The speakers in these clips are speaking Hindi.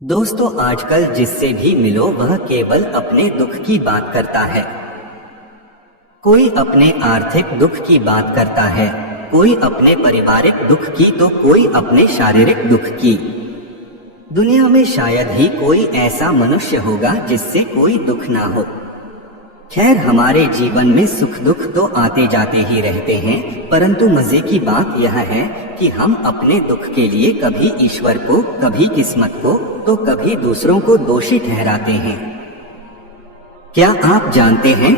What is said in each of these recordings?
दोस्तों, आजकल जिससे भी मिलो वह केवल अपने दुख की बात करता है। कोई अपने आर्थिक दुख की बात करता है, कोई अपने पारिवारिक दुख की तो कोई अपने शारीरिक दुख की। दुनिया में शायद ही कोई ऐसा मनुष्य होगा जिससे कोई दुख ना हो। खैर, हमारे जीवन में सुख दुख तो आते जाते ही रहते हैं, परंतु मजे की बात यह है कि हम अपने दुख के लिए कभी ईश्वर को, कभी किस्मत को, तो कभी दूसरों को दोषी ठहराते हैं। क्या आप जानते हैं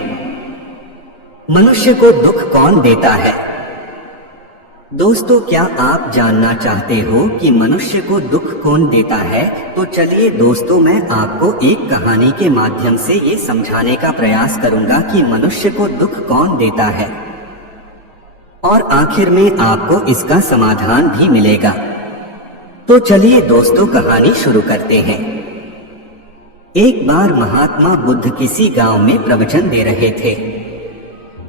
मनुष्य को दुख कौन देता है? दोस्तों, क्या आप जानना चाहते हो कि मनुष्य को दुख कौन देता है? तो चलिए दोस्तों, मैं आपको एक कहानी के माध्यम से ये समझाने का प्रयास करूंगा कि मनुष्य को दुख कौन देता है, और आखिर में आपको इसका समाधान भी मिलेगा। तो चलिए दोस्तों, कहानी शुरू करते हैं। एक बार महात्मा बुद्ध किसी गांव में प्रवचन दे रहे थे।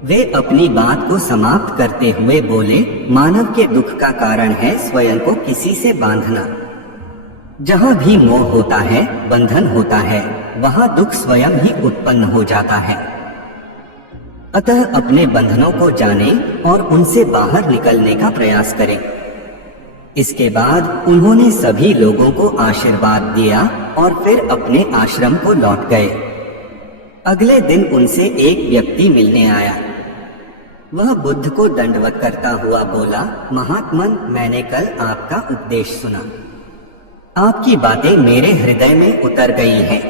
वे अपनी बात को समाप्त करते हुए बोले, मानव के दुख का कारण है स्वयं को किसी से बांधना। जहां भी मोह होता है, बंधन होता है, वहां दुख स्वयं ही उत्पन्न हो जाता है। अतः अपने बंधनों को जानें और उनसे बाहर निकलने का प्रयास करें। इसके बाद उन्होंने सभी लोगों को आशीर्वाद दिया और फिर अपने आश्रम को लौट गए। अगले दिन उनसे एक व्यक्ति मिलने आया। वह बुद्ध को दंडवत करता हुआ बोला, महात्मन, मैंने कल आपका उपदेश सुना। आपकी बातें मेरे हृदय में उतर गई हैं।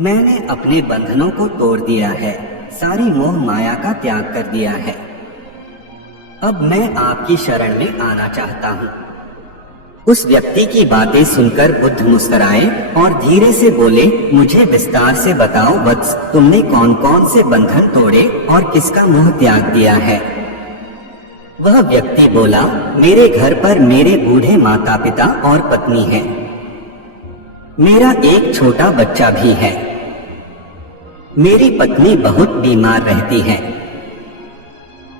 मैंने अपने बंधनों को तोड़ दिया है, सारी मोह माया का त्याग कर दिया है। अब मैं आपकी शरण में आना चाहता हूँ। उस व्यक्ति की बातें सुनकर बुद्ध मुस्कुराए और धीरे से बोले, मुझे विस्तार से बताओ वत्स, तुमने कौन कौन से बंधन तोड़े और किसका मोह त्याग दिया है? वह व्यक्ति बोला, मेरे घर पर मेरे बूढ़े माता पिता और पत्नी है। मेरा एक छोटा बच्चा भी है। मेरी पत्नी बहुत बीमार रहती है।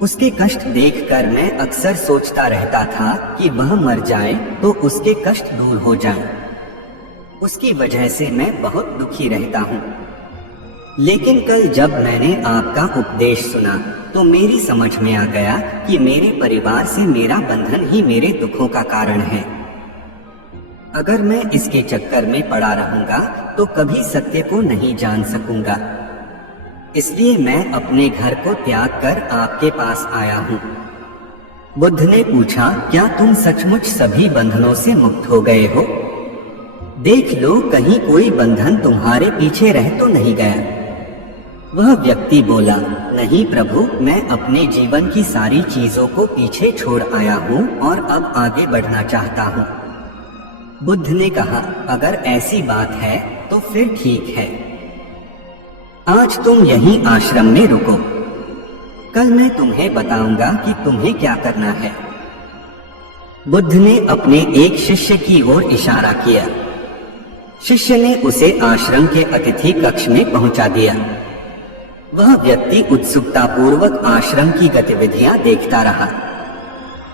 उसके कष्ट देखकर मैं अक्सर सोचता रहता था कि वह मर जाए तो उसके कष्ट दूर हो जाएं। उसकी वजह से मैं बहुत दुखी रहता हूँ। लेकिन कल जब मैंने आपका उपदेश सुना तो मेरी समझ में आ गया कि मेरे परिवार से मेरा बंधन ही मेरे दुखों का कारण है। अगर मैं इसके चक्कर में पड़ा रहूंगा तो कभी सत्य को नहीं जान सकूंगा। इसलिए मैं अपने घर को त्याग कर आपके पास आया हूँ। बुद्ध ने पूछा, क्या तुम सचमुच सभी बंधनों से मुक्त हो गए हो? देख लो, कहीं कोई बंधन तुम्हारे पीछे रह तो नहीं गया। वह व्यक्ति बोला, नहीं प्रभु, मैं अपने जीवन की सारी चीजों को पीछे छोड़ आया हूँ और अब आगे बढ़ना चाहता हूँ। बुद्ध ने कहा, अगर ऐसी बात है तो फिर ठीक है। आज तुम यहीं आश्रम में रुको। कल मैं तुम्हें बताऊंगा कि तुम्हें क्या करना है। बुद्ध ने अपने एक शिष्य की ओर इशारा किया। शिष्य ने उसे आश्रम के अतिथि कक्ष में पहुंचा दिया। वह व्यक्ति उत्सुकता पूर्वक आश्रम की गतिविधियां देखता रहा।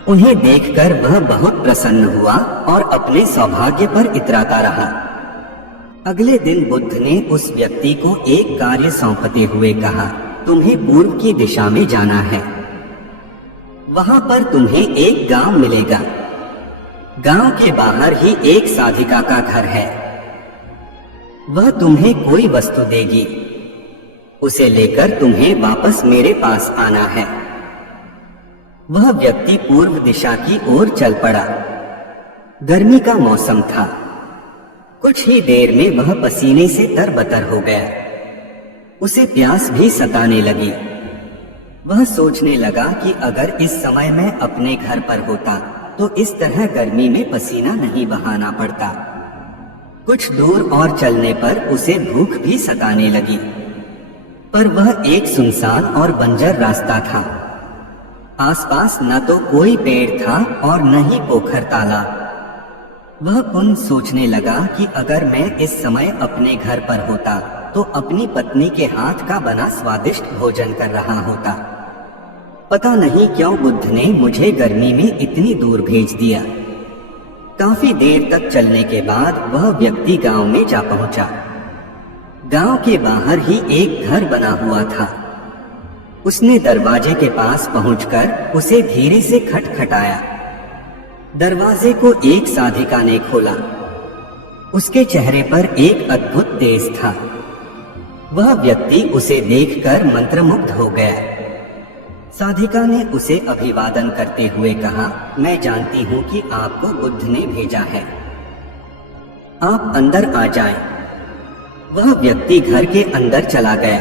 उन्हें देखकर वह बहुत प्रसन्न हुआ और अपने सौभाग्य पर इतराता रहा। अगले दिन बुद्ध ने उस व्यक्ति को एक कार्य सौंपते हुए कहा, तुम्हें पूर्व की दिशा में जाना है। वहां पर तुम्हें एक गांव मिलेगा। गांव के बाहर ही एक साधिका का घर है। वह तुम्हें कोई वस्तु देगी। उसे लेकर तुम्हें वापस मेरे पास आना है। वह व्यक्ति पूर्व दिशा की ओर चल पड़ा। गर्मी का मौसम था। कुछ ही देर में वह पसीने से तरबतर हो गया। उसे प्यास भी सताने लगी। वह सोचने लगा कि अगर इस समय मैं अपने घर पर होता तो इस तरह गर्मी में पसीना नहीं बहाना पड़ता। कुछ दूर और चलने पर उसे भूख भी सताने लगी, पर वह एक सुनसान और बंजर रास्ता था। आसपास न तो कोई पेड़ था और न ही पोखर तालाब। वह पुनः सोचने लगा कि अगर मैं इस समय अपने घर पर होता तो अपनी पत्नी के हाथ का बना स्वादिष्ट भोजन कर रहा होता। पता नहीं क्यों बुद्ध ने मुझे गर्मी में इतनी दूर भेज दिया। काफी देर तक चलने के बाद वह व्यक्ति गांव में जा पहुंचा। गांव के बाहर ही एक घर बना हुआ था। उसने दरवाजे के पास पहुंचकर उसे धीरे से खटखटाया। दरवाजे को एक साधिका ने खोला। उसके चेहरे पर एक अद्भुत तेज था। वह व्यक्ति उसे देखकर मंत्रमुग्ध हो गया। साधिका ने उसे अभिवादन करते हुए कहा, मैं जानती हूँ कि आपको बुद्ध ने भेजा है, आप अंदर आ जाएं। वह व्यक्ति घर के अंदर चला गया।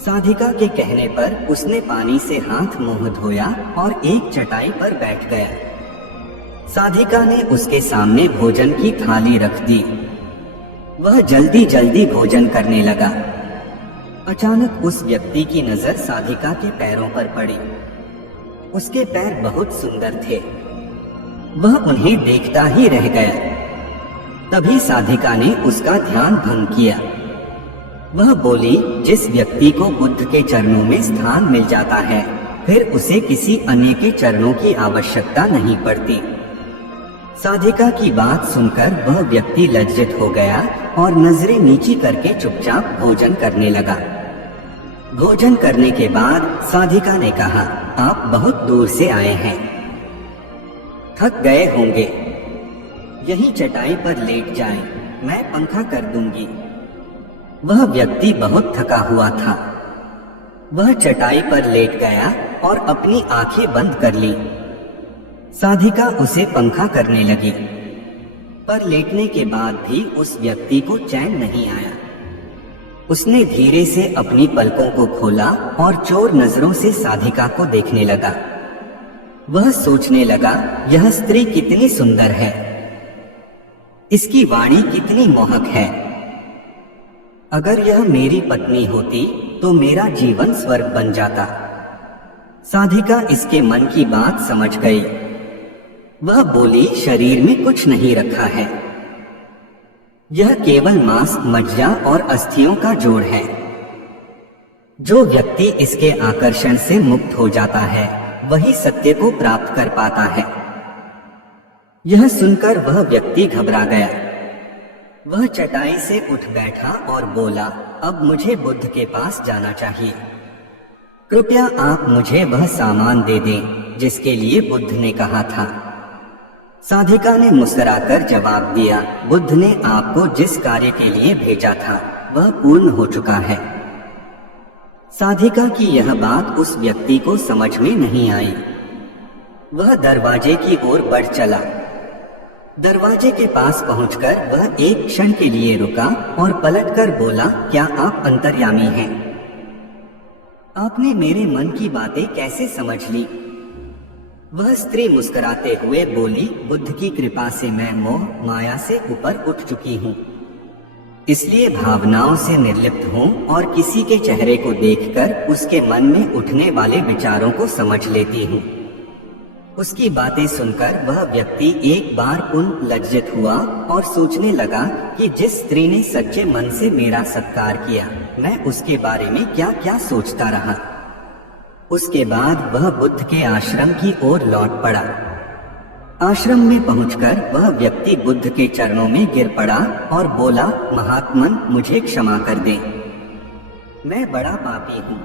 साधिका के कहने पर उसने पानी से हाथ मुंह धोया और एक चटाई पर बैठ गया। साधिका ने उसके सामने भोजन की थाली रख दी। वह जल्दी जल्दी भोजन करने लगा। अचानक उस व्यक्ति की नजर साधिका के पैरों पर पड़ी। उसके पैर बहुत सुंदर थे। वह उन्हें देखता ही रह गया। तभी साधिका ने उसका ध्यान भंग किया। वह बोली, जिस व्यक्ति को बुद्ध के चरणों में स्थान मिल जाता है, फिर उसे किसी अन्य के चरणों की आवश्यकता नहीं पड़ती। साधिका की बात सुनकर वह व्यक्ति लज्जित हो गया और नजरें नीची करके चुपचाप भोजन करने लगा। भोजन करने के बाद साधिका ने कहा, आप बहुत दूर से आए हैं, थक गए होंगे, यहीं चटाई पर लेट जाएं, मैं पंखा कर दूंगी। वह व्यक्ति बहुत थका हुआ था। वह चटाई पर लेट गया और अपनी आंखें बंद कर ली। साधिका उसे पंखा करने लगी, पर लेटने के बाद भी उस व्यक्ति को चैन नहीं आया। उसने धीरे से अपनी पलकों को खोला और चोर नजरों से साधिका को देखने लगा। वह सोचने लगा, यह स्त्री कितनी सुंदर है, इसकी वाणी कितनी मोहक है। अगर यह मेरी पत्नी होती तो मेरा जीवन स्वर्ग बन जाता। साधिका इसके मन की बात समझ गई। वह बोली, शरीर में कुछ नहीं रखा है, यह केवल मांस, मज्जा और अस्थियों का जोड़ है। जो व्यक्ति इसके आकर्षण से मुक्त हो जाता है, वही सत्य को प्राप्त कर पाता है। यह सुनकर वह व्यक्ति घबरा गया। वह चटाई से उठ बैठा और बोला, अब मुझे बुद्ध के पास जाना चाहिए। कृपया आप मुझे वह सामान दे दें जिसके लिए बुद्ध ने कहा था। साधिका ने मुस्कुराकर जवाब दिया, बुद्ध ने आपको जिस कार्य के लिए भेजा था वह पूर्ण हो चुका है। साधिका की यह बात उस व्यक्ति को समझ में नहीं आई। वह दरवाजे की ओर बढ़ चला। दरवाजे के पास पहुंचकर वह एक क्षण के लिए रुका और पलटकर बोला, क्या आप अंतर्यामी हैं? आपने मेरे मन की बातें कैसे समझ ली? वह स्त्री मुस्कुराते हुए बोली, बुद्ध की कृपा से मैं मोह माया से ऊपर उठ चुकी हूँ, इसलिए भावनाओं से निर्लिप्त हूँ और किसी के चेहरे को देखकर उसके मन में उठने वाले विचारों को समझ लेती हूँ। उसकी बातें सुनकर वह व्यक्ति एक बार पुनः लज्जित हुआ और सोचने लगा कि जिस स्त्री ने सच्चे मन से मेरा सत्कार किया, मैं उसके बारे में क्या क्या सोचता रहा। उसके बाद वह बुद्ध के आश्रम की ओर लौट पड़ा। आश्रम में पहुंचकर वह व्यक्ति बुद्ध के चरणों में गिर पड़ा और बोला, महात्मन मुझे क्षमा कर दें, मैं बड़ा पापी हूँ।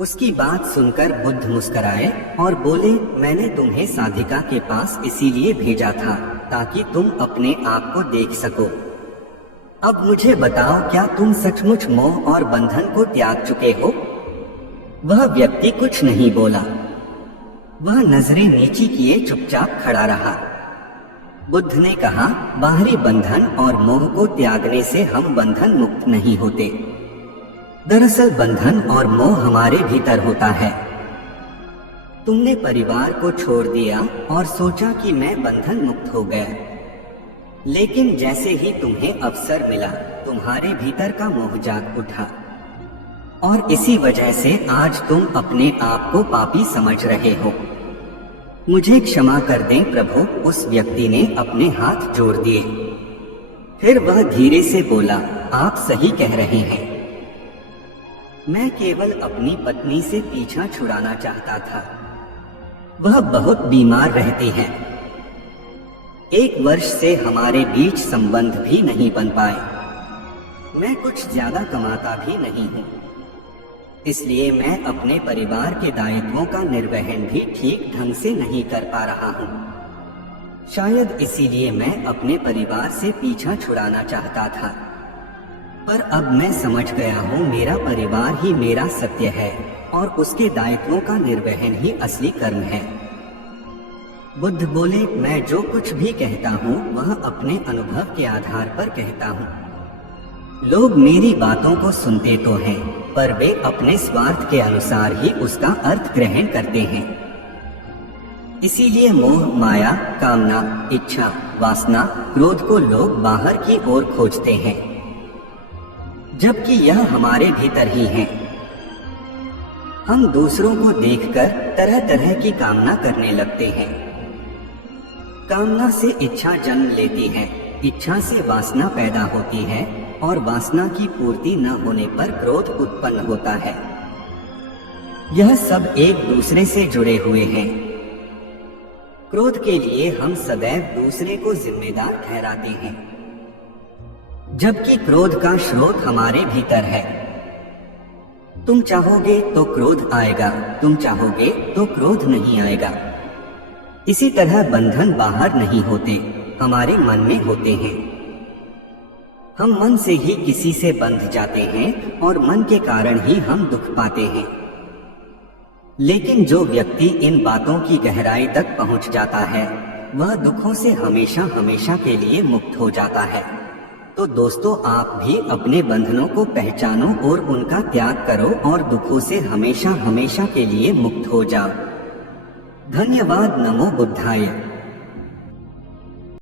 उसकी बात सुनकर बुद्ध मुस्कुराए और बोले, मैंने तुम्हें साधिका के पास इसीलिए भेजा था ताकि तुम अपने आप को देख सको। अब मुझे बताओ, क्या तुम सचमुच मोह और बंधन को त्याग चुके हो? वह व्यक्ति कुछ नहीं बोला। वह नजरें नीची किए चुपचाप खड़ा रहा। बुद्ध ने कहा, बाहरी बंधन और मोह को त्यागने से हम बंधन मुक्त नहीं होते। दरअसल बंधन और मोह हमारे भीतर होता है। तुमने परिवार को छोड़ दिया और सोचा कि मैं बंधन मुक्त हो गया, लेकिन जैसे ही तुम्हें अवसर मिला, तुम्हारे भीतर का मोह जाग उठा और इसी वजह से आज तुम अपने आप को पापी समझ रहे हो। मुझे क्षमा कर दें प्रभु। उस व्यक्ति ने अपने हाथ जोड़ दिए। फिर वह धीरे से बोला, आप सही कह रहे हैं, मैं केवल अपनी पत्नी से पीछा छुड़ाना चाहता था। वह बहुत बीमार रहती है। 1 वर्ष से हमारे बीच संबंध भी नहीं बन पाए। मैं कुछ ज्यादा कमाता भी नहीं हूँ, इसलिए मैं अपने परिवार के दायित्वों का निर्वहन भी ठीक ढंग से नहीं कर पा रहा हूँ। शायद इसीलिए मैं अपने परिवार से पीछा छुड़ाना चाहता था, पर अब मैं समझ गया हूँ मेरा परिवार ही मेरा सत्य है और उसके दायित्वों का निर्वहन ही असली कर्म है। बुद्ध बोले, मैं जो कुछ भी कहता हूँ वह अपने अनुभव के आधार पर कहता हूँ। लोग मेरी बातों को सुनते तो हैं, पर वे अपने स्वार्थ के अनुसार ही उसका अर्थ ग्रहण करते हैं। इसीलिए मोह, माया, कामना, इच्छा, वासना, क्रोध को लोग बाहर की ओर खोजते हैं, जबकि यह हमारे भीतर ही है। हम दूसरों को देखकर तरह तरह की कामना करने लगते हैं। कामना से इच्छा जन्म लेती है, इच्छा से वासना पैदा होती है और वासना की पूर्ति न होने पर क्रोध उत्पन्न होता है। यह सब एक दूसरे से जुड़े हुए हैं। क्रोध के लिए हम सदैव दूसरे को जिम्मेदार ठहराते हैं, जबकि क्रोध का स्रोत हमारे भीतर है। तुम चाहोगे तो क्रोध आएगा, तुम चाहोगे तो क्रोध नहीं आएगा। इसी तरह बंधन बाहर नहीं होते, हमारे मन में होते हैं। हम मन से ही किसी से बंध जाते हैं और मन के कारण ही हम दुख पाते हैं। लेकिन जो व्यक्ति इन बातों की गहराई तक पहुंच जाता है, वह दुखों से हमेशा हमेशा के लिए मुक्त हो जाता है। तो दोस्तों, आप भी अपने बंधनों को पहचानो और उनका त्याग करो और दुखों से हमेशा हमेशा के लिए मुक्त हो जाओ। धन्यवाद। नमो बुद्धाय।